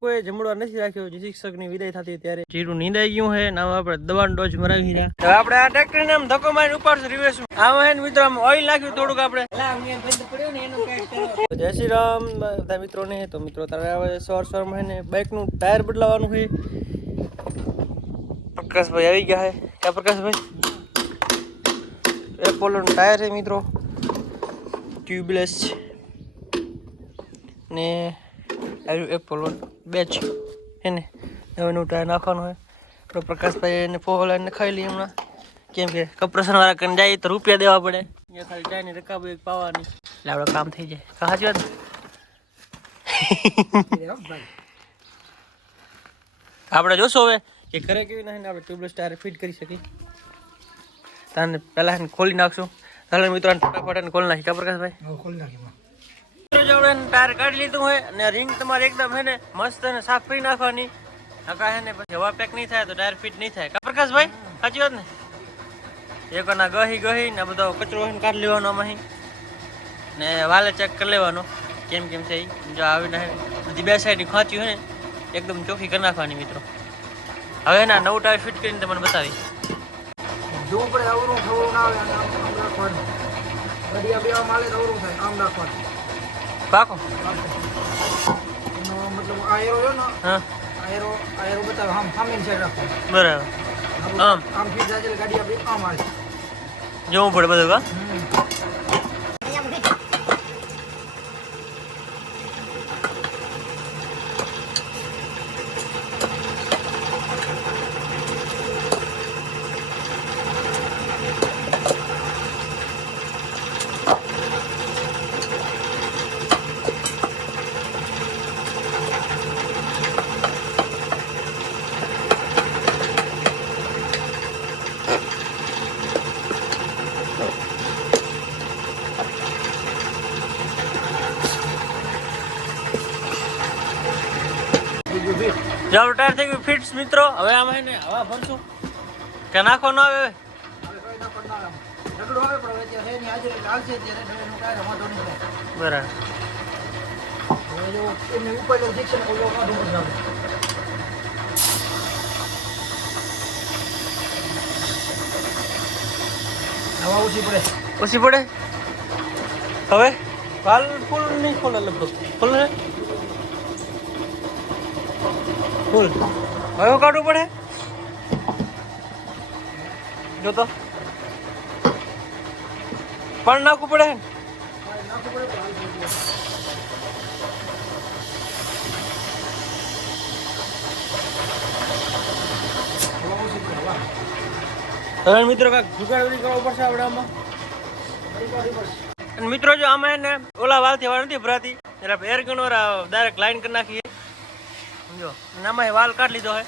કોઈ જમણવા નથી રાખ્યો, જે શિક્ષકની વિદાય થતી ત્યારે. જીરું નીંદાઈ ગયું છે ના આપણે દવાનો ડોઝ મરાવી રહ્યા. હવે આપણે આ ટ્રેક્ટર ને આમ ધક્કો મારી ઉપર રિવેશ આમાં હે ને મિત્રો, આમ ઓઇલ નાખ્યું થોડુંક આપણે. જય શ્રી રામ, બધા મિત્રોને. તો મિત્રો, તારે આવે સવાર સવારમાં ને બાઇકનું ટાયર બદલાવાનું છે. પ્રકાશભાઈ આવી ગયા છે ક્યાં પ્રકાશભાઈ? એપોલોનું ટાયર છે, મિત્રો. ટ્યુબલેસ ને આવ્યું એપોલો બેચ એને ને? નવું ટાયર નાખવાનું હોય. તો પ્રકાશભાઈ એને પોહો લઈને ખાઈ લઈએ હમણાં. કેમ કે કપરેશન વાળા કરીને જાય તો રૂપિયા દેવા પડે. અહીંયા ખાલી જાય ને રકાબ એક પાવાની. એટલે આપણે કામ થઈ જાય. સાચી વાત આપણે જોશું હવે કે ઘરે કેવી નાખીને આપણે ટ્યુબલેસ ટાયર ફિટ કરી શકીએ. તાને પહેલાં ખોલી નાખશું. ચાલો મિત્રો ફટાફટ ખોલી નાખી કા પ્રકાશભાઈ? નાખી જો ટાયર કાઢી લીધું હોય અને રિંગ તમારે એકદમ હે ને મસ્ત અને સાફ કરી નાખવાની. નકા હે ને નહીં થાય તો ટાયર ફિટ નહીં થાય. પ્રકાશભાઈ? સાચી વાત ને? એક ગહી ગહી ને બધો કચરો કાઢી લેવાનો આમાંથી ને વાલે ચેક કરી લેવાનો કેમ કેમ છે ઈ. જો આવીને બધી બે સાઈડ ખાંચ્યું હે ને એકદમ ચોખ્ખી નાખવાની મિત્રો. હવે ના નવું ટાયર ફિટ કરીને તમને બતાવી જોવું પડે અવરું થવું ના આવે આમ આમ રાખવાનું. ઘડિયા બેવા માલે અવરું થાય, આમ રાખવાનું. પાકો? મતલબ આ એરો ને હા. આ એરો આ એરો બતાવે આમ સાઈડ રાખવાનું બરાબર. આમ. આમ. ફીટ જાય ગાડી આપણી આમ જોવું પડે બધું કા બીજું ફીટ જો ટાયર થઈ ગયું. ફિટ્સ મિત્રો, હવે આમાં હે ને હવા ભરશું. કે નાખો ન આવે એનું. બરાબર. હવે ઓછી પડે. ઓછી પડે હવે? વાલ ફૂલ નહીં ખોલે લગભગ. ફૂલ ને ફૂલ. કયો કાઢવું પડે? જો તો પણ નાખવું પડે? હવે મિત્રો કાંઈક જુગાડવડી કરવો પડશે આપણે મિત્રો જો આમાં એને ઓલા વાલથી વાળ નથી ભરાતી, એટલે એર ગણો ડાયરેક્ટ લાઈન કરી નાખીએ. સમજો નામાં વાલ કાઢી લીધો હે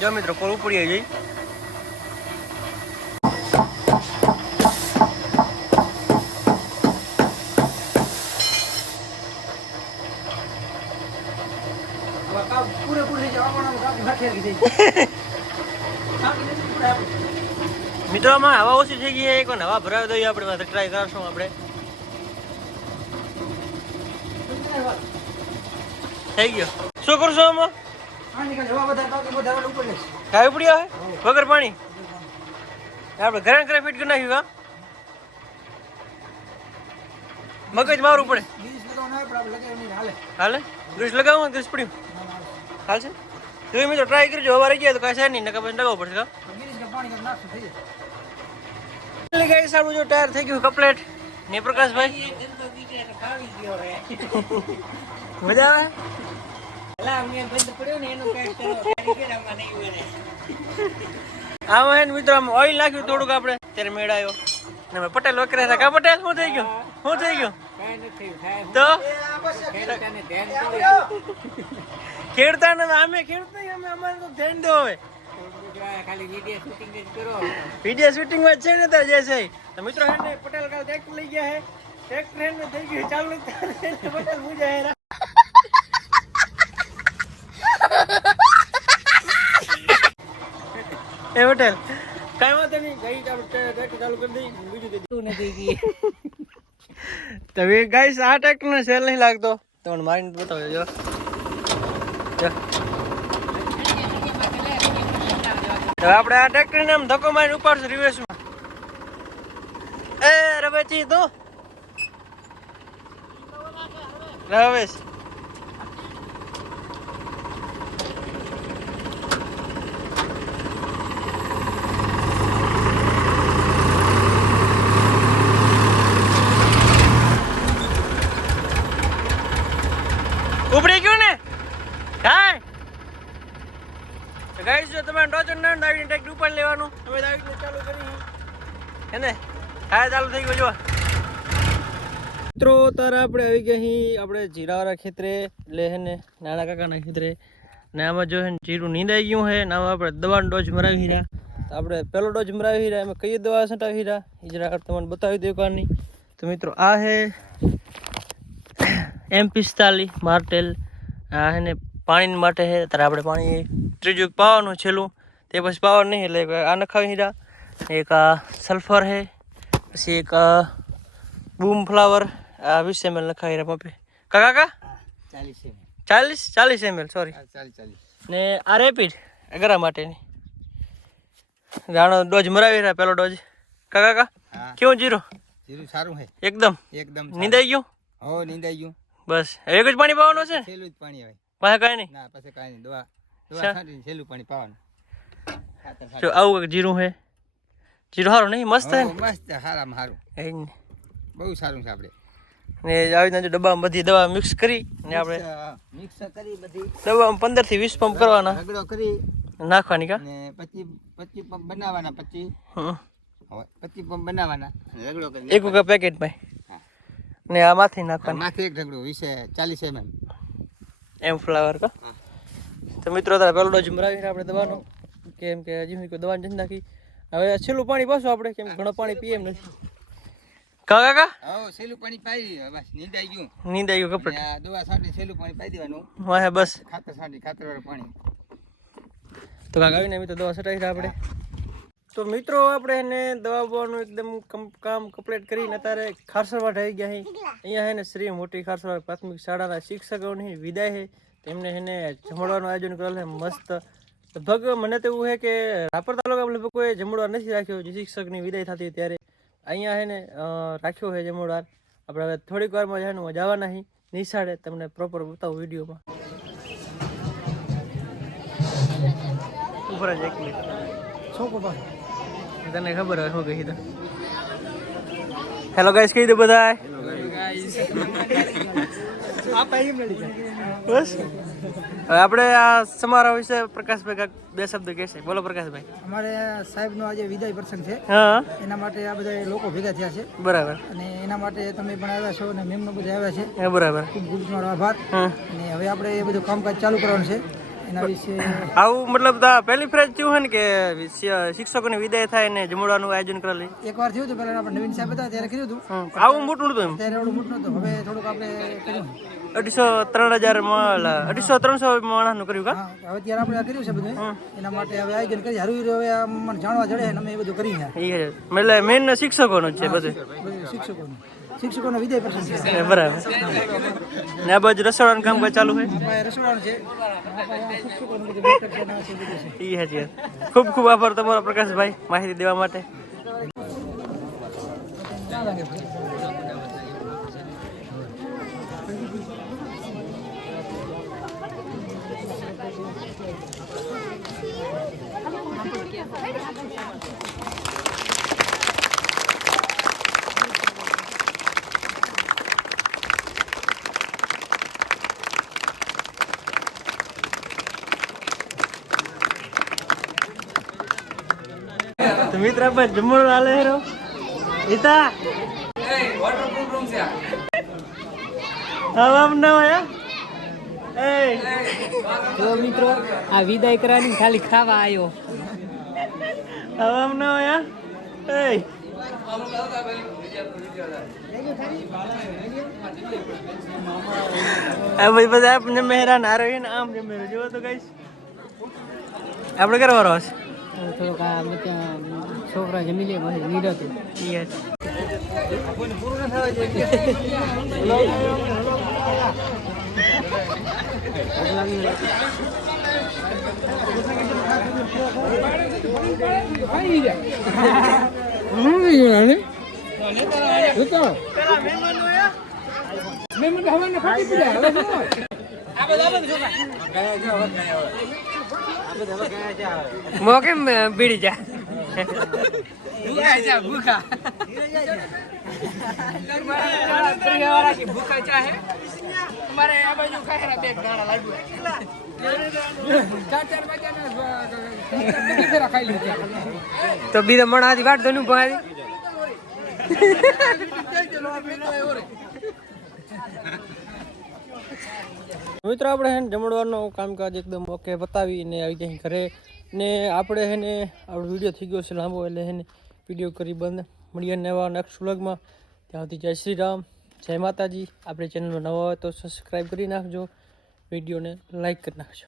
જો મિત્રો કોલ ઉપડી જઈ. મિત્રો હવા ઓછી થઈ ગઈ એક હવા ભરાવી દઈએ આપણે ટ્રાય કરશું આપણે થઈ ગયો. શું કરશો આમાં? ખાવી ઉપડી આવે વગર પાણી? આપણે ઘરે ઘરે ફિટ કરી નાખ્યું મગજ મારું પડે. હાલે. હાલે? ગ્રીસ લગાવો ગ્રીસ પડ્યું. હાલશે જોઈ મિત્રો ટ્રાય કરજો. હવા રહી ગયા તો કાંઈ છે નહીં નકા પછી લગાવવું પડશે ગાઈસ આપણું જો ટાયર થઈ ગયું કમ્પ્લીટ ને પ્રકાશભાઈ? મજા આવે? આમાં હે મિત્રો ઓઇલ નાખ્યું થોડુંક આપણે. ત્યારે મેળાયો ને મેં પટેલ વકરે હતા કા પટેલ, શું થઈ ગયું? શું થઈ ગયું? તો? ખેડતા ને અમે ખેડતા અમે અમારે તો ધ્યાન દો હવે વીડિયો શૂટિંગમાં છે ને તાર જે છે તો મિત્રો હે પટેલ કાલ ટ્રેક્ટર લઈ ગયા હે ટ્રેક્ટર હે થઈ ગયું ચાલુ હે પટેલ મુજા હેરા એ હોટેલ. કાંઈ વાંધો નહીં. ગઈ ચાલુ ટ્રેક્ટર ચાલુ કરી દઈ. બીજું દઈ તું નથી ગઈ. તો હવે ગાઈસ આ ટ્રેક્ટરનો સેલ નહીં લાગતો. તમને મારીને બતાવો જો. આપણે આ ટ્રેક્ટરને આમ ધક્કો મારીને ઉપાડશું રિવર્સમાં એ રવેચી તું? રવેશ ઉપડી ગયું ને કાંઈ તો ગાઈસ જો તમે ટોચર ના આવીને ટેક ઉપર લેવાનું. તમે આવીને ચાલુ કરી હે. ને? હા ચાલુ થઈ ગયું જો મિત્રો તારે આપણે આવી ગયા અહીં આપણે જીરાવાળા ખેતરે. એટલે હે ને, નાના કાકાના ખેતરે. ને આમાં જો હે જીરું નીંદાઈ ગયું છે ને આમાં આપણે દવાનો ડોઝ મરાવી રહ્યા. તો આપણે પહેલો ડોઝ મરાવી રહ્યા, એમાં કઈ દવા છંટાવી રહ્યા, એ જરા તમને બતાવી દઉં તો મિત્રો, આ હે એમ પિસ્તાલીસ માર્ટેલ. આ હે ને પાણી માટે છે ત્યારે આપણે પાણી ત્રીજું પાવાનું છેલ્લું. તે પછી પાવર નહીં એટલે આ નખાવી હીરા એક આ સલ્ફર છે પછી એક બૂમ ફ્લાવર આ વીસ એમએલ નખાવી હીરા પંપે. કાકા કા ચાલીસ ચાલીસ? ચાલીસ એમએલ સોરી ને આ રેપિડ અગરા માટેની. જાણો ડોઝ મરાવી રહ્યા પેલો ડોઝ કાકા કા હા. કેવું જીરો? જીરું સારું છે એકદમ. એકદમ નીંદાઈ ગયું? હો નીંદાઈ ગયું. બસ. એક જ પાણી પાવાનું છે? છેલ્લું જ પાણી આવે પાસે કાંઈ નહીં. ના પાસે કાંઈ નહીં. દવા છેલ્લું પાણી પાવાનું. જો આવું જીરું છે જીરું સારું નહીં? મસ્ત છે હો, મસ્ત સારામાં સારું બહુ સારું છે આપણે. ને આવી રીતના જો ડબ્બામાં બધી દવા મિક્સ કરી ને આપણે મિક્સ કરી બધી. ડબ્બામાં પંદરથી વીસ પંપ કરવાના. રગડો કરી નાખવાની કા? ને પછી પછી પંપ બનાવવાના પછી. પચીસ પંપ બનાવવાના. રગડો કરી એક ઉકા પેકેટમાં હા. ને આ માથી નાખવાની. માથે એક રગડો વીસે ચાલીસ એમ એમ ફ્લાવર કા? હા. તો મિત્રો તારે પહેલો ડોઝ મરાવીને આપણે દવાનો. કેમ કે હજી કોઈ દવા નથી નાખી. હવે છેલ્લું પાણી પાછું આપણે કેમ ઘણું પાણી પીએ એમ નથી. કા કાકા હવે છેલ્લું પાણી પાઈ દીધું બસ નીંદાઈ ગયું. નીંદ આવી ગયું અને આ દવા છાંટી છેલ્લું પાણી પાઈ દેવાનું. વાહે બસ. ખાતર છાંટી ખાતર વાળું પાણી. તો કાંક આવીને દવા છટાવી આપણે. તો મિત્રો આપણે એને દવા બવાનું એકદમ કમ- કામ કમ્પ્લીટ કરીને અત્યારે ખારસરવાટ આવી ગયા છે. અહીંયા ને શ્રી મોટી ખારસરવાટ પ્રાથમિક શાળાના શિક્ષકોની વિદાય છે. તેમને એને જમણવાનું આયોજન કરેલ છે મસ્ત. લગભગ મને તો એવું છે કે રાપર તાલુકામાં લગભગ કોઈ જમણવાર નથી રાખ્યો. જે શિક્ષકની વિદાય થતી ત્યારે અહીંયા છે ને રાખ્યો છે જમણવાર. આપણે હવે થોડીક વારમાં છે ને જવાના નહીં નિશાળે તમને પ્રોપર બતાવું વિડીયોમાં. ઉપર જ એક મિનિટ. તને ખબર હોય શું કહી દો હેલો ગાઈસ કહી દો બધા બસ. હવે આપણે આ સમારોહ વિશે પ્રકાશભાઈ કાંઈક બે શબ્દ કહેશે. બોલો પ્રકાશભાઈ. અમારે સાહેબનો આજે વિદાય પ્રસંગ છે. હા. એના માટે આ બધા લોકો ભેગા થયા છે. બરાબર. અને એના માટે તમે પણ આવ્યા છો અને મેમનો બધા આવ્યા છે. બરાબર. ખૂબ ખૂબ તમારો આભાર. અને હવે આપણે એ બધું કામકાજ ચાલુ કરવાનું છે. એના વિશે આવું મતલબ પહેલી ફ્રેજ થયું હોય ને કે શિક્ષકોની વિદાય થાય ને જમણવાનું આયોજન કરેલી એકવાર થયું હતું પહેલાં આપણે નવીન સાહેબ હતા ત્યારે કર્યું હતું. આવું મોટું નતું એમ. ત્યારે એવું મોટું નહોતું. હવે થોડુંક આપણે કર્યું. અઢીસો ત્રણ હજાર અઢીસો ત્રણસો માણસનું કર્યું કા? હવે ત્યારે આપણે કર્યું છે બધું. એના માટે હવે આયોજન કરી હારું હવે મને જાણવા જડે અમે એ બધું કરી એટલે મેન શિક્ષકોનું છે બધું. બધું શિક્ષકોનું. શિક્ષકોનો વિદાય પ્રસંગ છે. એ બરાબર. ને આ બાજુ રસોડાનું કામકાજ ચાલુ છે? રસોડાનું છે. ઈ હાજી વાત. ખૂબ ખૂબ આભાર તમારો પ્રકાશભાઈ માહિતી દેવા માટે. તો મિત્ર આપણે જમવાનું હાલે હેરો. ઈતા? હા આમ ના હોય એ જો મિત્રો આ વિદાય કરવાની ખાલી ખાવા આવ્યો હવે આમ ના હોય એ આ ભાઈ બધા આપણે જમે હેરાન હારો ને આમ જમે હેરો. જુઓ તો કઈશ આપણે કરવાનો હશે થોડોક આ બધા છોકરા જમી લે પછી નીરતું યસ કોઈને પૂરું ન થવા જોઈએ ગયા જો હવે ગયા હવે હવે ગયા હવે મો કેમ બીડી જા. ભૂખા ભૂખા. ચાહે તમારે આ બાજુ બે દાણા તો બીજા મણાથી વાટ દોનું પહાડી મિત્રો, આપણે હે ને જમણવારનું કામકાજ એકદમ ઓકે બતાવીને આવી જાય ઘરે. ને આપણે હે ને આપણો વીડિયો થઈ ગયો છે લાંબો, એટલે હે ને વીડિયો કરી બંધ. મળીએ નવા નેક્સ્ટ વ્લોગમાં ત્યાં સુધી જય શ્રી રામ, જય માતાજી. આપણે ચેનલમાં નવા હોય તો સબસ્ક્રાઈબ કરી નાખજો. વિડીયોને લાઈક કરી નાખજો.